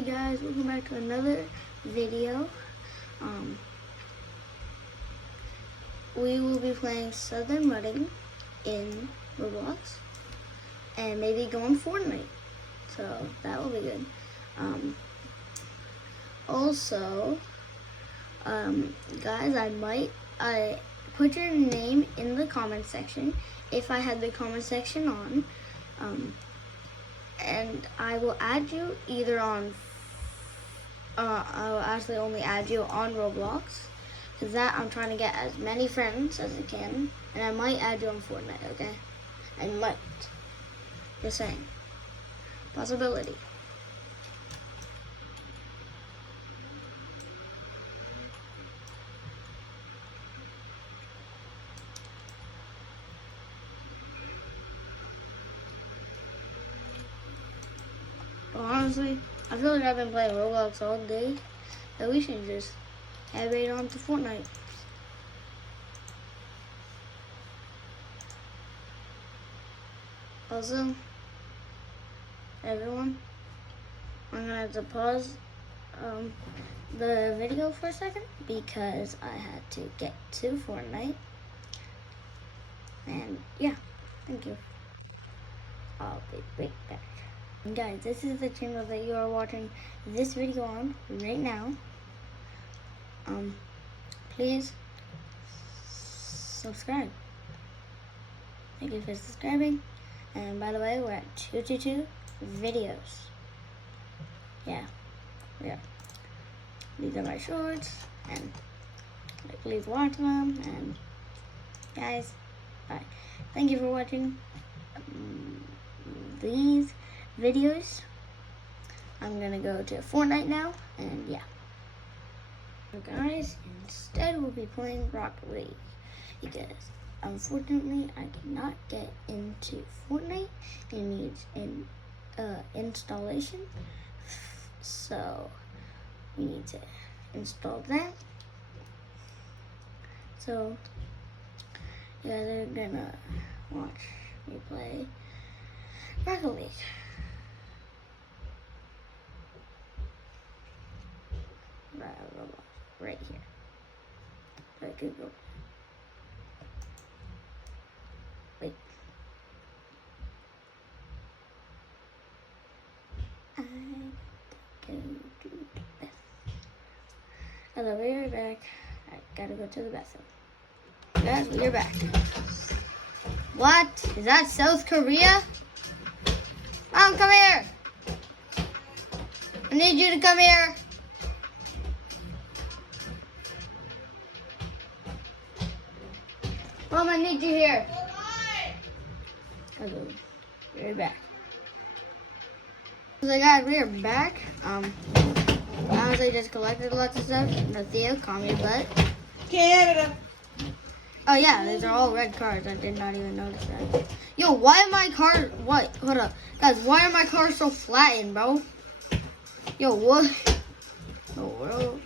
Hey guys, welcome back to another video. We will be playing Southern Mudding in Roblox and maybe go on Fortnite. So that will be good. Also, guys, I put your name in the comment section if I had the comment section on. And I will add you either on, I'll actually only add you on Roblox, because that I'm trying to get as many friends as I can, and I might add you on Fortnite, okay? I might. Just saying. Possibility. But honestly, I feel like I've been playing Roblox all day, that we should just head right on to Fortnite. Also, everyone, I'm gonna have to pause the video for a second because I had to get to Fortnite. And yeah, thank you. I'll be right back. And guys, this is the channel that you are watching this video on right now. Please subscribe. Thank you for subscribing. And by the way, we're at 222 videos. Yeah. These are my shorts, and please watch them. And guys, bye. Thank you for watching these videos. I'm gonna go to Fortnite now, and yeah. So guys, instead we'll be playing Rocket League because unfortunately I cannot get into Fortnite. It needs an installation, so we need to install that. So yeah, they're gonna watch me play Rocket League. Right here. Right, Google. Wait. I can do this. Hello, we're back. I gotta go to the bathroom. Guys, we're back. What? Is that South Korea? Mom, come here. I need you to come here. Mom, I need you here. Hello, we're back. So guys, we are back. Honestly, just collected lots of stuff. No, Theo, calm your butt. Canada. Oh yeah, these are all red cars. I did not even notice that. Yo, why are my cars? What? Hold up, guys. Why are my cars so flattened, bro? Yo, what? Oh, bro.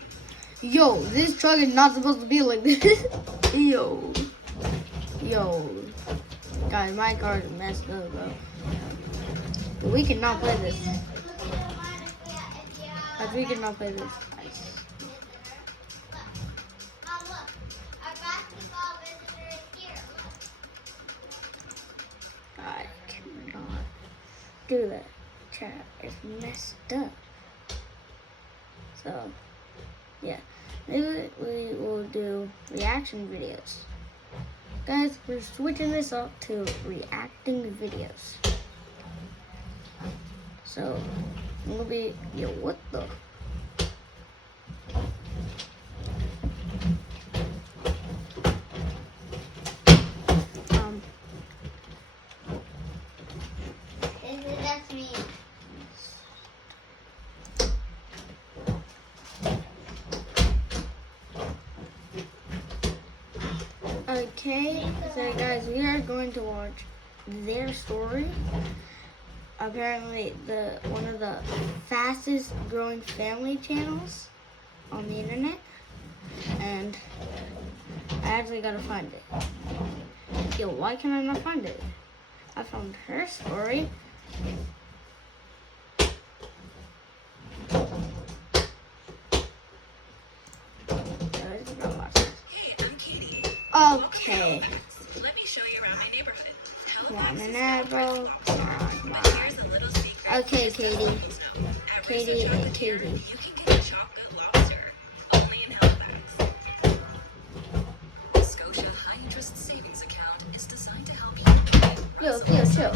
Yo, this truck is not supposed to be like this. Yo. Guys, my car is messed up, bro. We cannot play this. Guys, we cannot play this. I cannot do that. Chat is messed up. So, yeah. Maybe we will do reaction videos. Guys, we're switching this up to reacting videos. So, I'm gonna be, yo, what the? That's me. Okay, so guys, we are going to watch their story. Apparently, one of the fastest growing family channels on the internet, and I actually gotta find it. Yo, why can I not find it? I found her story. Okay. Let me show you around my neighborhood. Come on, Minerva. Come on. Here's a little secret. Okay, Katie. Katie and Katie. You can get a chocolate lobster only in Halifax. The Scotia High Interest Savings Account is designed to help you. Yo, chill.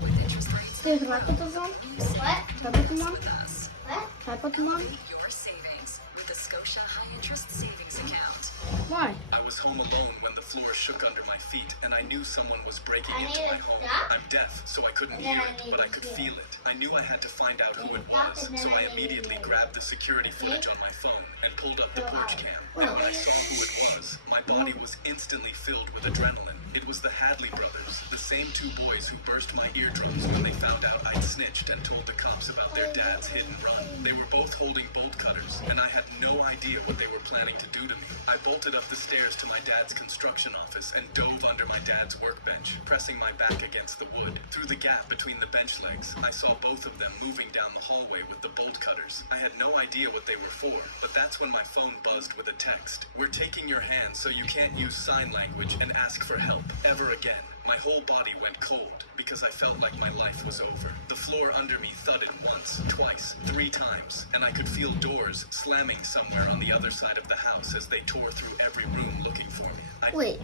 With interest rates Dude, can I put this on? What? Can I put them on? with us. What? Can I put them on? Your savings with the Scotia High Interest Savings Account. Why? I was home alone when the floor shook under my feet, and I knew someone was breaking I into need my to home. stop. I'm deaf, so I couldn't Then hear I it, need but I to could do. feel it. I knew I had to find out who it Stop, was, and then so I I need immediately to- grabbed the security footage on my phone and pulled up the Go porch out. cam. And when I saw who it was, my body was instantly filled with adrenaline. It was the Hadley brothers, the same two boys who burst my eardrums when they found out I'd snitched and told the cops about their dad's hit and run. They were both holding bolt cutters, and I had no idea what they were planning to do to me. I bolted up the stairs to my dad's construction office and dove under my dad's workbench, pressing my back against the wood. Through the gap between the bench legs, I saw both of them moving down the hallway with the bolt cutters. I had no idea what they were for, but that's when my phone buzzed with a text. "We're taking your hand so you can't use sign language and ask for help ever again." My whole body went cold because I felt like my life was over. The floor under me thudded once, twice, 3 times, and I could feel doors slamming somewhere on the other side of the house as they tore through every room looking for me. Wait.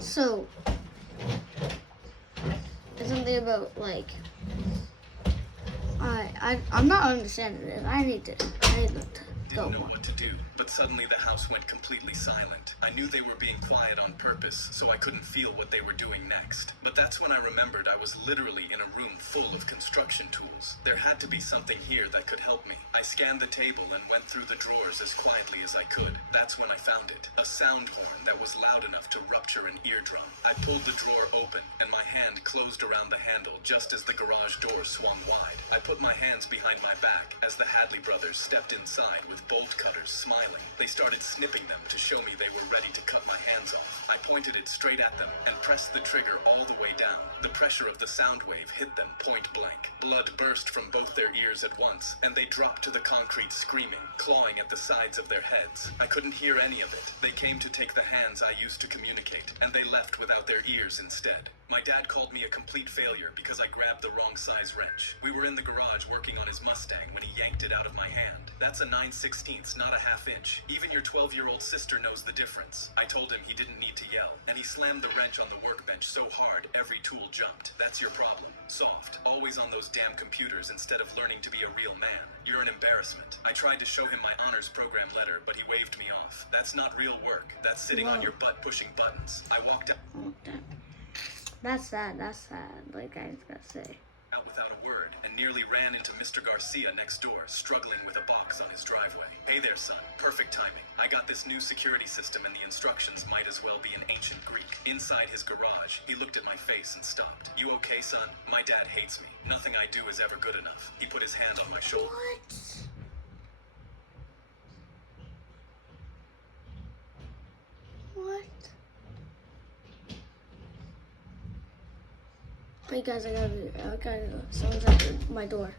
So, it's something about like I'm not understanding this. I need to go Didn't know more. what to do, but suddenly the house went completely silent. I knew they were being quiet on purpose, so I couldn't feel what they were doing next. But that's when I remembered I was literally in a room full of construction tools. There had to be something here that could help me. I scanned the table and went through the drawers as quietly as I could. That's when I found it. A sound horn that was loud enough to rupture an eardrum. I pulled the drawer open, and my hand closed around the handle just as the garage door swung wide. I put my hands behind my back as the Hadley brothers stepped inside with bolt cutters, smiling. They started snipping them to show me they were ready to cut my hands off. I pointed it straight at them and pressed the trigger all the way down. The pressure of the sound wave hit them point blank. Blood burst from both their ears at once, and they dropped to the concrete screaming, clawing at the sides of their heads. I couldn't hear any of it. They came to take the hands I used to communicate, and they left without their ears instead. My dad called me a complete failure because I grabbed the wrong size wrench. We were in the garage working on his Mustang when he yanked it out of my hand. That's a 9/16, not a half inch. Even your 12-year-old sister knows the difference. I told him he didn't need to yell, and he slammed the wrench on the workbench so hard every tool jumped. That's your problem. Soft. Always on those damn computers instead of learning to be a real man. You're an embarrassment. I tried to show him my honors program letter, but he waved me off. That's not real work. That's sitting on Whoa. your butt pushing buttons. I walked out. Oh, damn. That's sad. That's sad. Like I just gotta say. Out without a word and nearly ran into Mr. Garcia next door, struggling with a box on his driveway. "Hey there, son. Perfect timing. I got this new security system and the instructions might as well be in ancient Greek." Inside his garage, he looked at my face and stopped. "You okay, son? My dad hates me. Nothing I do is ever good enough." He put his hand on my shoulder. What? Hey guys, I gotta go. Someone's at my door.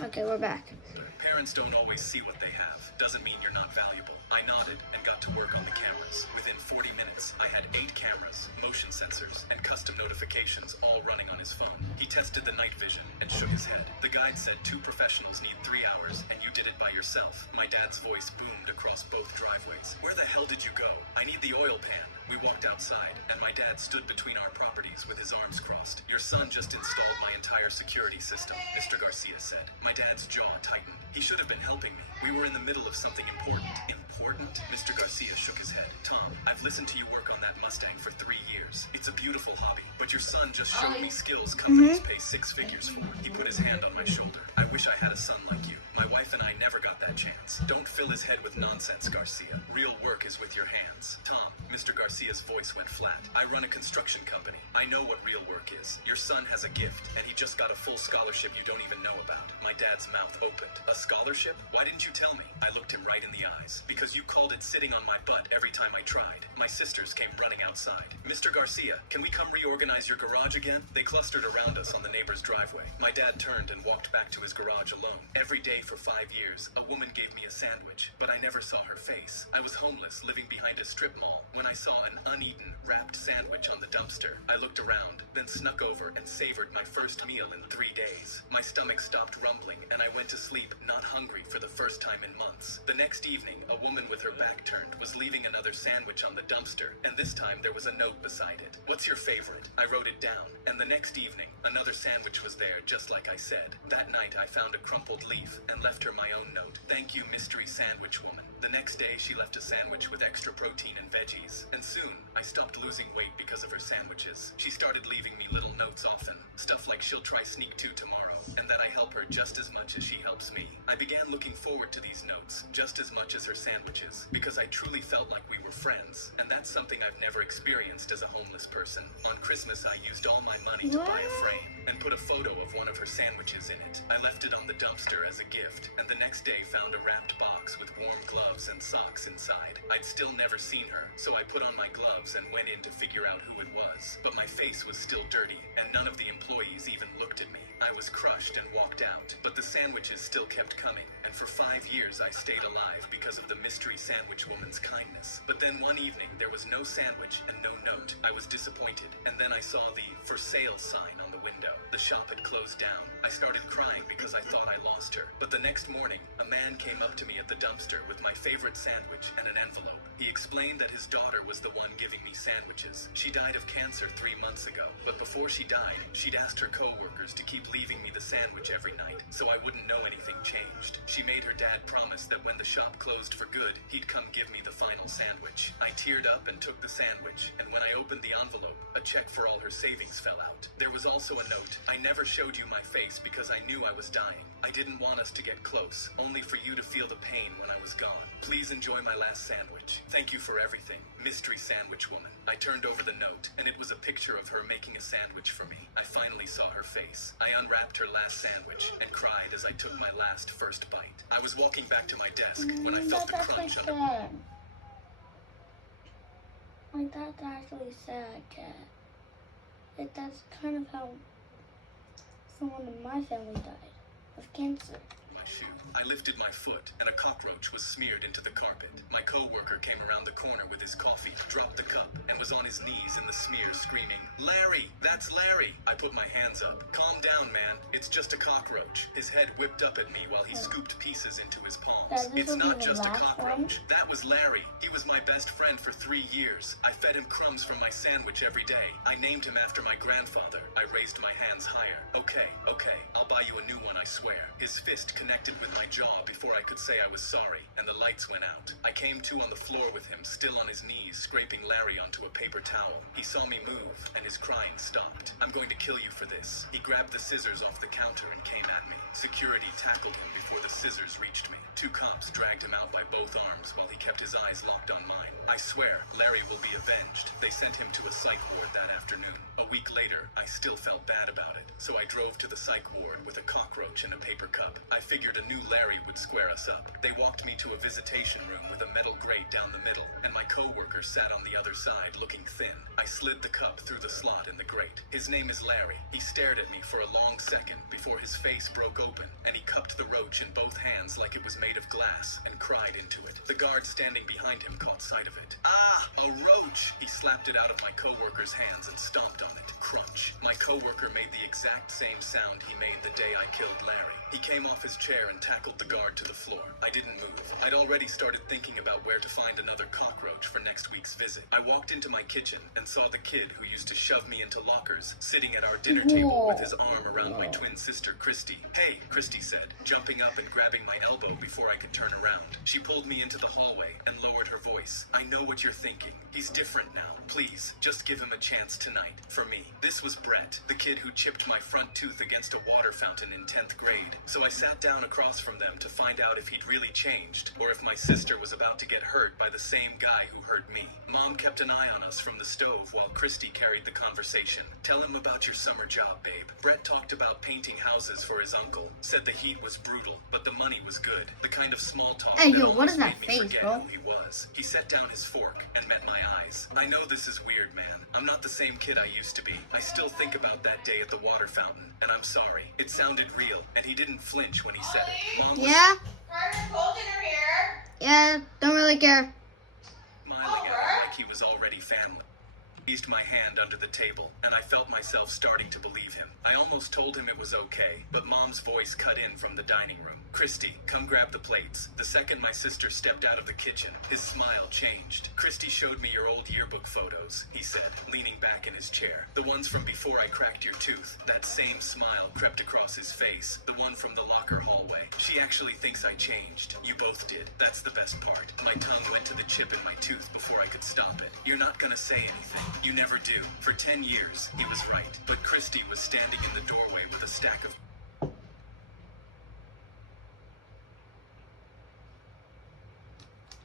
Okay, we're back. Parents don't always see what they have. Doesn't mean you're not valuable. I nodded and got to work on the cameras. Within 40 minutes, I had 8 cameras, motion sensors, and custom notifications all running on his phone. He tested the night vision and shook his head. The guide said 2 professionals need 3 hours, and you did it by yourself. My dad's voice boomed across both driveways. "Where the hell did you go? I need the oil pan." We walked outside, and my dad stood between our properties with his arms crossed. "Your son just installed my entire security system," Mr. Garcia said. My dad's jaw tightened. He should have been helping me. We were in the middle of something important. Important? Mr. Garcia shook his head. "Tom, I've listened to you work on that Mustang for 3 years. It's a beautiful hobby, but your son just showed me skills companies pay 6 figures for." He put his hand on my shoulder. "I wish I had a son like you. My wife and I never got that chance." "Don't fill his head with nonsense, Garcia. Real work is with your hands." "Tom, Mr. Garcia's voice went flat. I run a construction company. I know what real work is. Your son has a gift, and he just got a full scholarship you don't even know about. My dad's mouth opened. A scholarship? Why didn't you tell me? I looked him right in the eyes. Because you called it sitting on my butt every time I tried. My sisters came running outside. Mr. Garcia, can we come reorganize your garage again? They clustered around us on the neighbor's driveway. My dad turned and walked back to his garage alone. Every day for 5 years, a woman gave me a sandwich, but I never saw her face. I was homeless, living behind a strip mall, when I saw an uneaten, wrapped sandwich on the dumpster. I looked around, then snuck over and savored my first meal in 3 days. My stomach stopped rumbling, and I went to sleep not hungry for the first time in months. The next evening, a woman with her back turned was leaving another sandwich on the dumpster, and this time there was a note beside it. What's your favorite? I wrote it down, and the next evening, another sandwich was there, just like I said. That night, I found a crumpled leaf and left her my own note. Thank you, mystery sandwich woman. The next day, she left a sandwich with extra protein and veggies, and soon, I stopped losing weight because of her sandwiches. She started leaving me little notes often, stuff like she'll try Sneak 2 tomorrow, and that I help her just as much as she helps me. I began looking forward to these notes, just as much as her sandwiches, because I truly felt like we were friends, and that's something I've never experienced as a homeless person. On Christmas, I used all my money to buy a frame, and put a photo of one of her sandwiches in it. I left it on the dumpster as a gift, and the next day found a wrapped box with warm gloves and socks inside. I'd still never seen her, so I put on my gloves and went in to figure out who it was. But my face was still dirty, and none of the employees even looked at me. I was crushed and walked out, but the sandwiches still kept coming, and for 5 years I stayed alive because of the mystery sandwich woman's kindness. But then one evening, there was no sandwich and no note. I was disappointed, and then I saw the "for sale" sign on the window. The shop had closed down. I started crying because I thought I lost her. But the next morning, a man came up to me at the dumpster with my favorite sandwich and an envelope. He explained that his daughter was the one giving me sandwiches. She died of cancer 3 months ago, but before she died, she'd asked her co-workers to keep leaving me the sandwich every night, so I wouldn't know anything changed. She made her dad promise that when the shop closed for good, he'd come give me the final sandwich. I teared up and took the sandwich, and when I opened the envelope, a check for all her savings fell out. There was also a note. I never showed you my face because I knew I was dying. I didn't want us to get close, only for you to feel the pain when I was gone. Please enjoy my last sandwich. Thank you for everything, mystery sandwich woman. I turned over the note, and it was a picture of her making a sandwich for me. I finally saw her face. I unwrapped her last sandwich and cried as I took my last first bite. I was walking back to my desk when I felt the That's crunch actually on sad. Like, that's actually sad, Cat. That's kind of how someone in my family died of cancer. my shoe. I lifted my foot, and a cockroach was smeared into the carpet. My co-worker came around the corner with his coffee, dropped the cup, and was on his knees in the smear screaming, "Larry! That's Larry!" I put my hands up. "Calm down, man. It's just a cockroach." His head whipped up at me while he scooped pieces into his palms. That this "It's will be not the just a last cockroach. That was Larry. He was my best friend for 3 years. I fed him crumbs from my sandwich every day. I named him after my grandfather." I raised my hands higher. Okay, I'll buy you a new one, I swear." His fist connected with my jaw before I could say I was sorry, and the lights went out. I came to on the floor with him, still on his knees, scraping Larry onto a paper towel. He saw me move, and his crying stopped. "I'm going to kill you for this." He grabbed the scissors off the counter and came at me. Security tackled him before the scissors reached me. 2 cops dragged him out by both arms while he kept his eyes locked on mine. I swear, Larry will be avenged. They sent him to a psych ward that afternoon. A week later, I still felt bad about it, so I drove to the psych ward with a cockroach and a paper cup. I figured a new Larry would square us up. They walked me to a visitation room with a metal grate down the middle, and my co-worker sat on the other side looking thin. I slid the cup through the slot in the grate. His name is Larry. He stared at me for a long second before his face broke open, and he cupped the roach in both hands like it was made of glass and cried into it. The guard standing behind him caught sight of it. "Ah, a roach!" He slapped it out of my co-worker's hands and stomped on it. Crunch. My co-worker made the exact same sound he made the day I killed Larry. He came off his chair and tackled the guard to the floor. I didn't move. I'd already started thinking about where to find another cockroach for next week's visit. I walked into my kitchen and saw the kid who used to shove me into lockers sitting at our dinner table with his arm around my twin sister, Christy. "Hey," Christy said, jumping up and grabbing my elbow before I could turn around. She pulled me into the hallway and lowered her voice. "I know what you're thinking. He's different now. Please, just give him a chance tonight. For me." This was Brett, the kid who chipped my front tooth against a water fountain in 10th grade. so I sat down across from them to find out if he'd really changed, or if my sister was about to get hurt by the same guy who hurt me. Mom kept an eye on us from the stove while Christy carried the conversation. Tell him about your summer job, babe. Brett talked about painting houses for his uncle. Said the heat was brutal, but the money was good. The kind of small talk Hey, that yo, what is almost that made me face, forget bro? who he was. He set down his fork and met my eyes. I know this is weird, man. I'm not the same kid I used to be. I still think about that day at the water fountain, and I'm sorry. It sounded real, and he didn't flinch when he said it. Mom was Yeah? Carter's cold dinner here. Yeah, don't really care. smiling at him like he was already family. He eased my hand under the table, and I felt myself starting to believe him. I almost told him it was okay, but Mom's voice cut in from the dining room. Christy, come grab the plates. The second my sister stepped out of the kitchen, his smile changed. Christy showed me your old yearbook photos, he said, leaning back in his chair. The ones from before I cracked your tooth. That same smile crept across his face, the one from the locker hallway. She actually thinks I changed. You both did. That's the best part. My tongue went to the chip in my tooth before I could stop it. You're not gonna say anything. You never do. For 10 years, he was right. But Christy was standing in the doorway with a stack of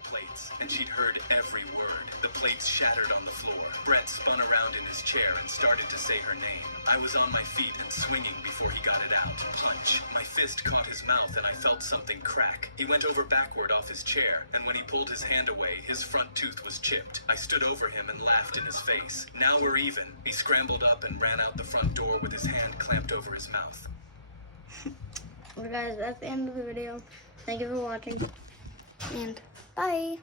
plates, and she'd heard every word. The plates shattered on the floor. Brett spun around in his chair and started to say her name. I was on my feet and swinging before he got it out. Punch. My fist caught his mouth and I felt something crack. He went over backward off his chair, and when he pulled his hand away, his front tooth was chipped. I stood over him and laughed in his face. Now we're even. He scrambled up and ran out the front door with his hand clamped over his mouth. Well, guys, that's the end of the video. Thank you for watching, and bye.